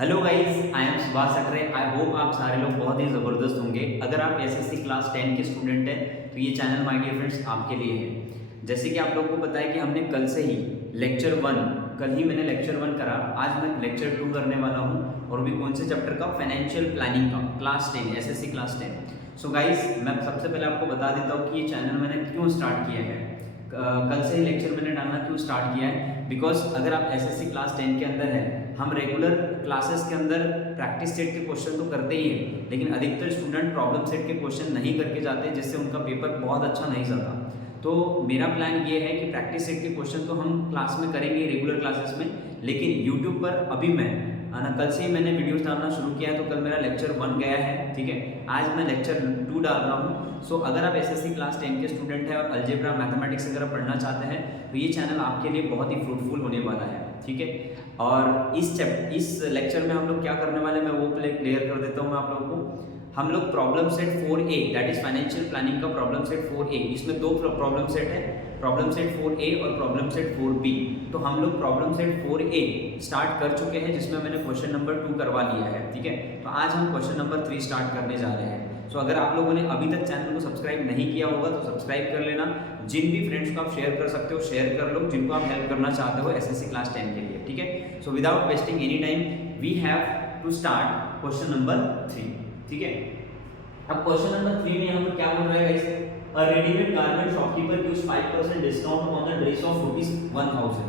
Hello guys, I am Subhash Sakre. I hope आप सारे लोग बहुत ही ज़बरदस्त होंगे। अगर आप एसएससी क्लास 10 के स्टूडेंट हैं तो ये चैनल माय डियर फ्रेंड्स आपके लिए है। जैसे कि आप लोगों को पता है कि हमने कल से ही लेक्चर 1, कल ही मैंने लेक्चर 1 करा। आज मैं लेक्चर 2 करने वाला हूँ और भी कौन से चैप्टर का, फाइनेंशियल प्लानिंग का, class 10, SSC class 10। So guys, मैं सबसे पहले आपको बता देता हूँ कि ये चैनल मैंने क्यों स्टार्ट किया है। कल से ही लेक्चर मैंने डालना क्यों स्टार्ट किया है, बिकॉज अगर आप एसएससी क्लास 10 के अंदर है, हम रेगुलर क्लासेस के अंदर प्रैक्टिस सेट के क्वेश्चन तो करते ही हैं, लेकिन अधिकतर स्टूडेंट प्रॉब्लम सेट के क्वेश्चन नहीं करके जाते, जिससे उनका पेपर बहुत अच्छा नहीं जाता। तो मेरा प्लान ये है कि प्रैक्टिस सेट के क्वेश्चन तो हम क्लास में करेंगे रेगुलर क्लासेस में, लेकिन यूट्यूब पर अभी मैं कल से ही मैंने वीडियोस डालना शुरू किया है। तो कल मेरा लेक्चर 1 गया है, ठीक है। आज मैं लेक्चर 2 डाल रहा हूँ। सो अगर आप एसएससी क्लास 10 के स्टूडेंट हैं और अलजेब्रा मैथमेटिक्स अगर पढ़ना चाहते हैं तो ये चैनल आपके लिए बहुत ही फ्रूटफुल होने वाला है, ठीक है। और इस लेक्चर में हम लोग क्या करने वाले हैं, मैं वो क्लियर कर देता हूँ मैं आप लोगों को। हम लोग problem set 4A, that is financial planning का प्रॉब्लम सेट 4A, इसमें दो प्रॉब्लम सेट है, प्रॉब्लम सेट 4A और प्रॉब्लम सेट 4B। तो हम लोग प्रॉब्लम सेट 4A स्टार्ट कर चुके हैं, जिसमें मैंने क्वेश्चन नंबर 2 करवा लिया है, ठीक है। तो आज हम क्वेश्चन नंबर 3 स्टार्ट करने जा रहे हैं। सो अगर आप लोगों ने अभी तक चैनल को सब्सक्राइब नहीं किया होगा तो सब्सक्राइब कर लेना। जिन भी फ्रेंड्स को आप शेयर कर सकते हो शेयर कर लो, जिनको आप हेल्प करना चाहते हो एसएससी क्लास 10 के लिए, ठीक है। So without wasting any time we have to start question number 3, ठीक है। अब क्वेश्चन नंबर 3 में यहाँ पर क्या बोल रहा है guys, a readymade garment shopkeeper gives 5% discount on the dress of ₹1000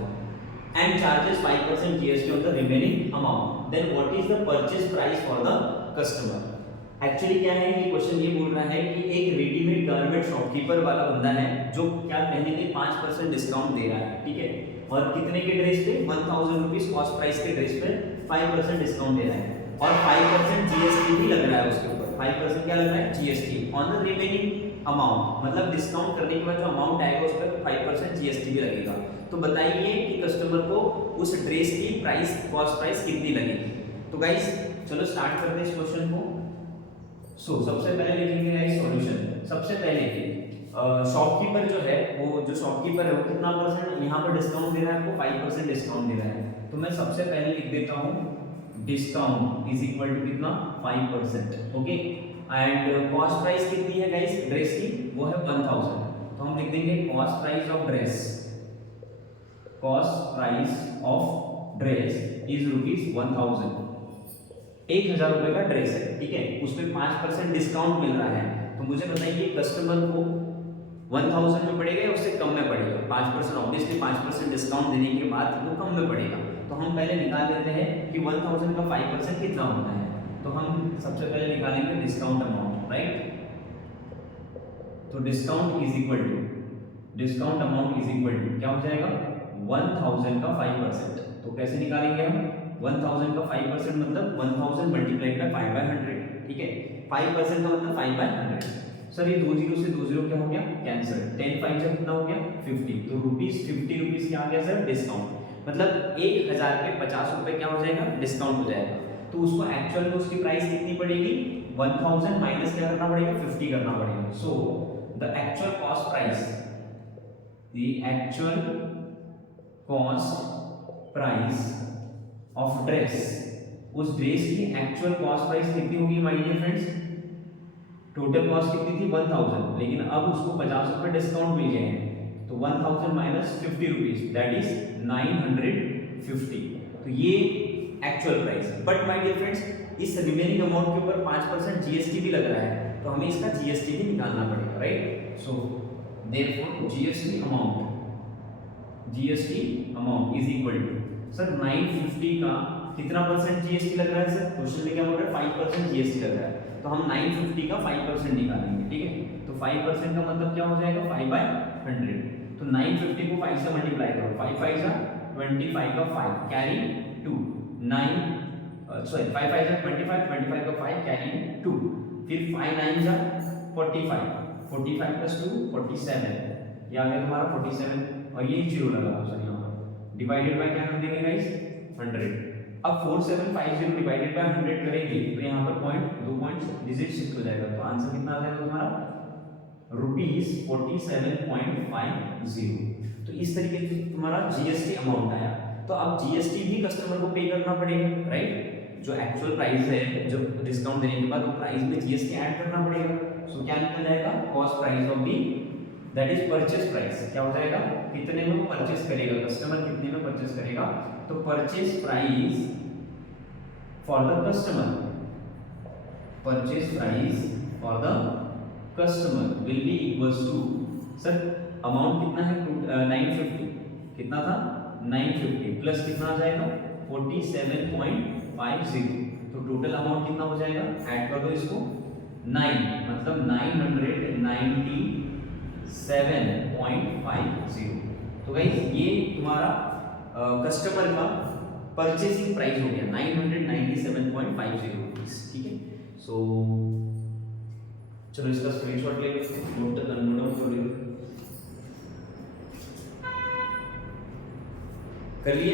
and charges 5% GST on the remaining amount, then what is the purchase price for the customer? Actually क्या है, ये क्वेश्चन ये बोल रहा है कि एक रेडीमेड गारमेंट शॉपकीपर वाला बंदा है जो क्या कहने के 5% डिस्काउंट दे रहा है, ठीक है। और कितने के ड्रेस पे, 1000 रुपीज कॉस्ट प्राइस के ड्रेस पे 5% डिस्काउंट दे रहा है और 5% जीएसटी भी लग रहा है उसके ऊपर। 5% क्या लग रहा है, GST on the remaining amount, मतलब डिस्काउंट करने के बाद जो अमाउंट आएगा उस पर 5% जीएसटी भी लगेगा। तो बताइए कि कस्टमर को उस ड्रेस की प्राइस, कॉस्ट प्राइस कितनी लगेगी। तो गाइस चलो स्टार्ट करते हैं इस क्वेश्चन को। सबसे पहले लिखेंगे गाइस सॉल्यूशन। सबसे पहले शॉपकीपर जो है, वो जो शॉपकीपर है वो कितना परसेंट यहाँ पर डिस्काउंट दे रहा है, आपको 5% डिस्काउंट दे रहा है। तो मैं सबसे पहले लिख देता हूँ डिस्काउंट इज इक्वल टू कितना, 5%, ओके। एंड कॉस्ट प्राइस कितनी है गाइस ड्रेस की, वो है 1000। तो हम लिख देंगे cost price of dress, cost price of dress is ₹1000। 1000 रुपए का ड्रेस है, ठीक है, उसमें 5% डिस्काउंट मिल रहा है। तो मुझे बताइए कस्टमर को 1000 में पड़ेगा या उससे कम में पड़ेगा। 5% ऑब्वियसली 5% डिस्काउंट देने के बाद वो कम में पड़ेगा। तो हम पहले निकाल लेते हैं कि 1000 का 5% कितना होता है। तो हम सबसे पहले निकालेंगे डिस्काउंट अमाउंट, राइट। तो discount is equal to, discount amount is equal to क्या हो जाएगा, 1000 का 5%। तो कैसे निकालेंगे हम, 1000 का 5% मतलब 1000 मल्टीप्लाइड बाय 5/100, ठीक है। 5% का मतलब 5/100। सर ये 20 से 20 क्या हो गया, कैंसिल। 10 5 से कितना हो गया, 50। तो ₹50 क्या आ गया सर, डिस्काउंट। मतलब 1000 पे 50 रुपए क्या हो जाएगा, डिस्काउंट हो जाएगा। तो उसको एक्चुअल में उसकी प्राइस कितनी पड़ेगी, 1000 माइनस क्या करना पड़ेगा, 50 करना पड़ेगा। So the actual cost price, the actual cost price of dress, उस ड्रेस की एक्चुअल कॉस्ट प्राइस कितनी होगी my dear friends. Total cost कितनी थी 1000, लेकिन अब उसको 50 रुपए डिस्काउंट मिल गए हैं। तो 1000 माइनस 50 रुपीज, दैट इज 950। तो ये actual price. But my dear friends, इस रिमेनिंग अमाउंट के ऊपर 5% जीएसटी भी लग रहा है, तो हमें इसका जीएसटी भी निकालना पड़ेगा, राइट। So therefore GST amount is equal to, sir 950 का कितना परसेंट जीएसटी लग रहा है सर, क्वेश्चन में क्या बोल रहा है, 5% जीएसटी लग रहा है। तो हम 950 का 5% निकालेंगे, ठीक है। तो 5% का मतलब क्या हो जाएगा, 5/100। तो 950 को 5 से मल्टीप्लाई करो, 5 5 जा 25 का 5 कैरी 2, 5 5 जा 25, 25 का 5 कैरी 2, फिर 5 9 जा 45, 45 प्लस 2 47, ये आ गया तुम्हारा 47, और ये जीरो लगा हुआ सर यहाँ पर, डिवाइडेड बाय क्या कर देंगे गाइस, 100। अब 4750 डिवाइडेड बाय 100 करेंगे तो यहाँ पर पॉइंट, 2 पॉइंट्स डिजिट शिफ्ट हो जाएगा। तो आंसर कितना आ जाएगा तुम्हारा, ₹47.50। तो इस तरीके से तुम्हारा जीएसटी अमाउंट आया। तो अब जीएसटी भी कस्टमर को पे करना पड़ेगा, राइट। जो एक्चुअल प्राइस है, जो डिस्काउंट देने के बाद वो प्राइस में जीएसटी ऐड करना पड़ेगा। सो क्या निकल जाएगा, cost price of the that is purchase price. क्या हो जाएगा, कितने में वो परचेज करेगा, कस्टमर कितने में परचेज करेगा, तो purchase price for the customer, purchase price for the customer will be equals to, sir amount कितना है 950, कितना था 950 प्लस कितना आ जाएगा 47.50, तो टोटल अमाउंट कितना हो जाएगा, ऐड कर दो इसको 9 मतलब 997.50। तो गाइस ये तुम्हारा कस्टमर का परचेसिंग प्राइस हो गया 997.50 रुपीस, ठीक है। सो चलो इसका स्क्रीनशॉट ले लेते हैं, नोट डाउन कर लीजिए, कर लिए।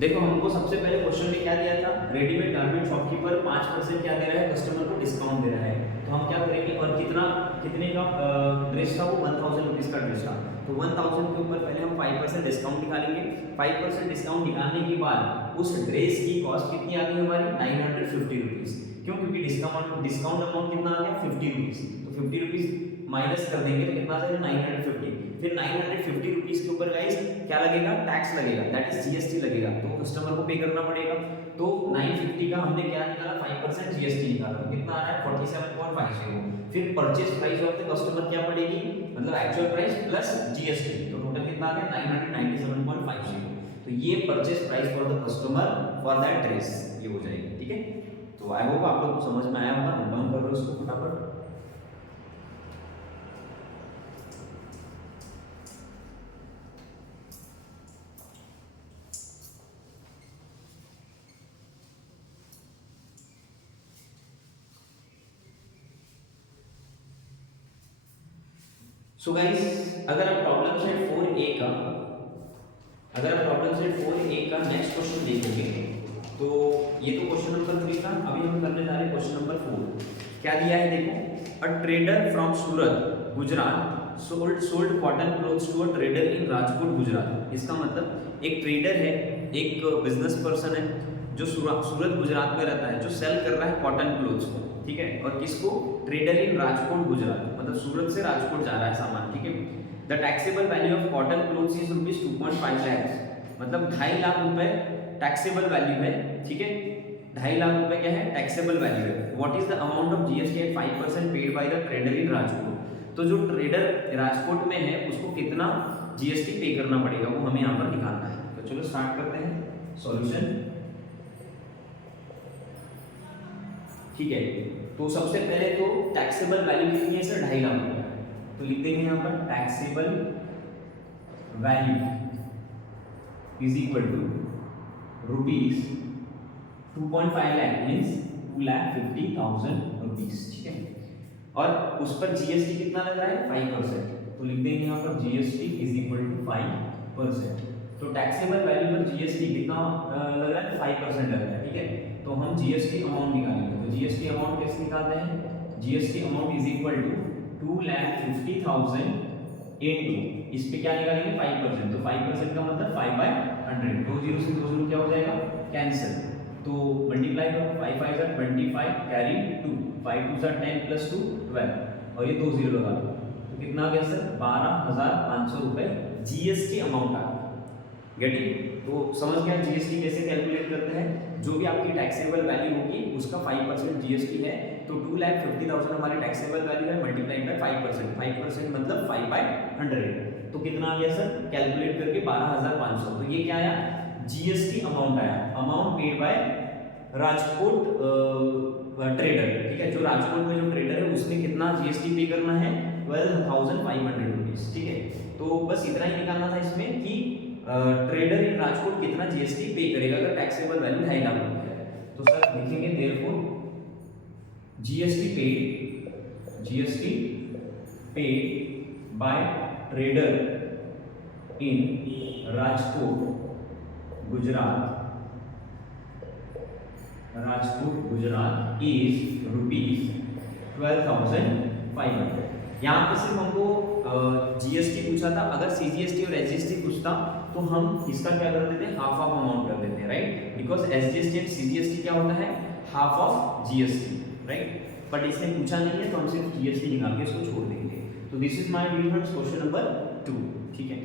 देखो हमको सबसे पहले क्वेश्चन में क्या दिया था, रेडीमेड गारमेंट शॉपकीपर 5% क्या दे रहा है, कस्टमर को डिस्काउंट दे रहा है। तो हम क्या करेंगे, और कितने का ड्रेस था, वो 1000 रुपीज़ का ड्रेस था, तो 1000 के ऊपर पहले हम 5% डिस्काउंट निकालेंगे। 5% डिस्काउंट निकालने के बाद उस ड्रेस की कॉस्ट कितनी आ गई हमारी 950 रुपीज़। क्यों, क्योंकि डिस्काउंट अमाउंट कितना आ गया 50 रुपीज़, तो 50 रुपीज़ माइनस कर देंगे तो कितना आ जाएगा 950। फिर 950 रुपीज़ के ऊपर गाइस क्या लगेगा, टैक्स लगेगा, दैट इज जीएसटी लगेगा, तो कस्टमर को पे करना पड़ेगा। तो 950 का हमने क्या निकाला 5% जीएसटी निकाला, तो कितना आ रहा है 47.50। फिर purchase price of the customer क्या पड़ेगी, मतलब एक्चुअल प्राइस प्लस जीएसटी, तो टोटल कितना आ गया 997.50। तो ये purchase price for the customer for that dress ये हो जाएगी, ठीक है। तो आई होप आप लोग को समझ में आया होगा, नोट डाउन कर लो इसको फटाफट। सो गाइस अगर आप प्रॉब्लम सेट 4a का नेक्स्ट क्वेश्चन देखेंगे, तो ये तो क्वेश्चन नंबर 3 था, अभी हम करने जा रहे हैं क्वेश्चन नंबर 4। क्या दिया है देखो, a trader from Surat Gujarat sold cotton clothes to a trader in Rajkot Gujarat. इसका मतलब एक ट्रेडर है, एक बिजनेस पर्सन है जो सूरत गुजरात में रहता है, जो सेल कर रहा है कॉटन क्लोथ्स को, ठीक है। और किसको, ट्रेडर इन राजकोट गुजरात, मतलब सूरत से राजकोट जा रहा है सामान, ठीक है। The taxable value of cotton clothes is rupees 2.5 lakh, मतलब 2.5 लाख रुपए टैक्सेबल वैल्यू है, ठीक है। 2.5 लाख रुपए क्या है, टैक्सेबल वैल्यू है। What is the amount of GST at 5% paid by the trader in Rajkot. तो जो ट्रेडर राजकोट में है उसको कितना जीएसटी पे करना पड़ेगा, वो हमें यहाँ पर निकालना है। तो चलो स्टार्ट करते हैं सॉल्यूशन, ठीक है। तो सबसे पहले तो टैक्सेबल वैल्यू कितनी है सर, 2.5 लाख रुपए, तो लिख देंगे यहाँ पर taxable value is equal to rupees 2.5 lakh means 2,50,000 rupees, ठीक है। और उस पर जीएसटी कितना लग रहा है 5%, तो लिख देंगे यहाँ पर जीएसटी इज इक्वल टू 5%। तो टैक्सेबल वैल्यू पर जीएसटी कितना लग रहा है, 5% लग रहा है, ठीक है। तो हम जीएसटी अमाउंट निकालेंगे, तो जीएसटी अमाउंट कैसे निकालते हैं, GST amount is equal to 2,50,000 into इस पे क्या निकालेंगे 5%, तो 5% का मतलब 5/100, 2 0 से 2 0 क्या हो जाएगा कैंसिल, तो मल्टीप्लाई करो 5 5 जा 25 कैरी 2 5 2 जा 10 प्लस 2 12 और ये 2 0 लगा दो, तो कितना आ गया सर 12,500 रुपए जीएसटी अमाउंट आ गया। गेट इट, तो समझ गया जीएसटी कैसे कैलकुलेट करते हैं, जो भी आपकी टैक्सेबल वैल्यू होगी उसका 5% जीएसटी है, तो 2,50,000 हमारी टैक्सेबल वैल्यू है, मल्टीप्लाइड बाय 5%, 5% मतलब 5/100, तो कितना आ गया सर कैलकुलेट करके 12,500। तो ये क्या आया, जीएसटी अमाउंट आया, amount paid by Rajkot trader, ठीक है। जो राजकोट में जो ट्रेडर है उसने कितना जीएसटी पे करना है 12,500 रुपीज, ठीक है। तो बस इतना ही निकालना था इसमें कि ट्रेडर इन राजकोट कितना जीएसटी पे करेगा अगर टैक्सेबल वैल्यू 2.5 लाख रुपए है। तो सर लिखेंगे therefore GST paid by trader in Rajkot Gujarat is rupees 12,500। यहाँ पे सिर्फ हमको जीएसटी पूछा था, अगर सीजीएसटी और एसजीएसटी पूछता तो हम इसका क्या कर देते हैं, हाफ अमाउंट कर देते हैं, right. Because SGST and CGST क्या होता है, half of GST, right. But इसने पूछा नहीं है तो हम सिर्फ जीएसटी निकाल के इसको छोड़ देंगे। तो this is my dear friends question number 2, ठीक है।